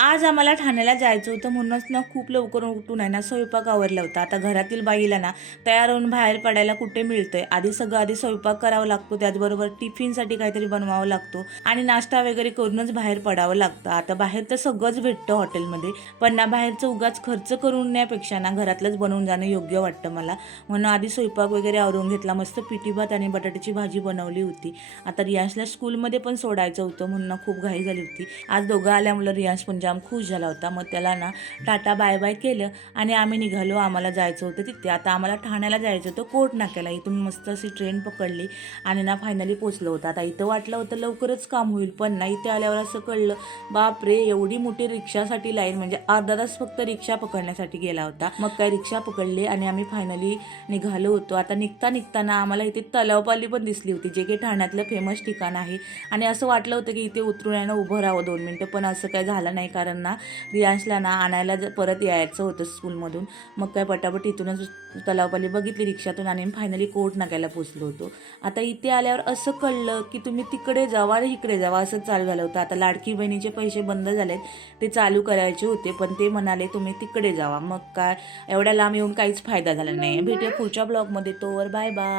आज आम्हाला ठाण्याला जायचं होतं म्हणूनच ना खूप लवकर उठून आहे ना स्वयंपाक आवरला होता. आता घरातील बाईला ना तयार होऊन बाहेर पडायला कुठे मिळतंय. आधी स्वयंपाक करावा लागतो, त्याचबरोबर टिफिनसाठी काहीतरी बनवावं लागतो आणि नाश्ता वगैरे करूनच बाहेर पडावं लागतं. आता बाहेर तर सगळंच भेटतं हॉटेलमध्ये, पण ना बाहेरचं उगाच खर्च करून नेण्यापेक्षा ना घरातलंच बनवून जाणं योग्य वाटतं मला. म्हणून आधी स्वयंपाक वगैरे आवरून घेतला, मस्त पिठी भात आणि बटाट्याची भाजी बनवली होती. आता रियांशला स्कूलमध्ये पण सोडायचं होतं म्हणून ना खूप घाई झाली होती. आज दोघं आल्यामुळे रियांश पण जाम खुश झाला होता. मग त्याला ना टाटा बाय बाय केलं आणि आम्ही निघालो. आम्हाला जायचं होतं तिथे. आता आम्हाला ठाण्याला जायचं होतं कोट नाक्याला. इथून मस्त अशी ट्रेन पकडली आणि ना फायनली पोचलो होतं. आता इथं वाटलं होतं लवकरच काम होईल, पण ना इथे आल्यावर असं कळलं, बापरे एवढी मोठी रिक्षासाठी लाईन, म्हणजे अर्धा तास फक्त रिक्षा पकडण्यासाठी गेला होता. मग काय रिक्षा पकडली आणि आम्ही फायनली निघालो होतो. आता निघताना आम्हाला इथे तलावपाली पण दिसली होती, जे की ठाण्यातलं फेमस ठिकाण आहे. आणि असं वाटलं होतं की इथे उतरून आहे ना उभं राहावं 2 मिनटं, पण असं काय झालं नाही, कारण ना रियांशला ना आणायला परत यायचं होतं स्कूलमधून. मग काय पटापट इथूनच तलावपाली बघितली रिक्षातून आणि फायनली कोर्ट नाक्याला पोचलो होतो. आता इथे आल्यावर असं कळलं की तुम्ही तिकडे जावा इकडे जावा असं चालू झालं होतं. आता लाडकी बहिणीचे पैसे बंद झालेत, ते चालू करायचे होते, पण ते म्हणाले तुम्ही तिकडे जावा. मग काय एवढ्या लांब येऊन काहीच फायदा झाला नाही. भेटूया पुढच्या ब्लॉगमध्ये. तोवर बाय बाय.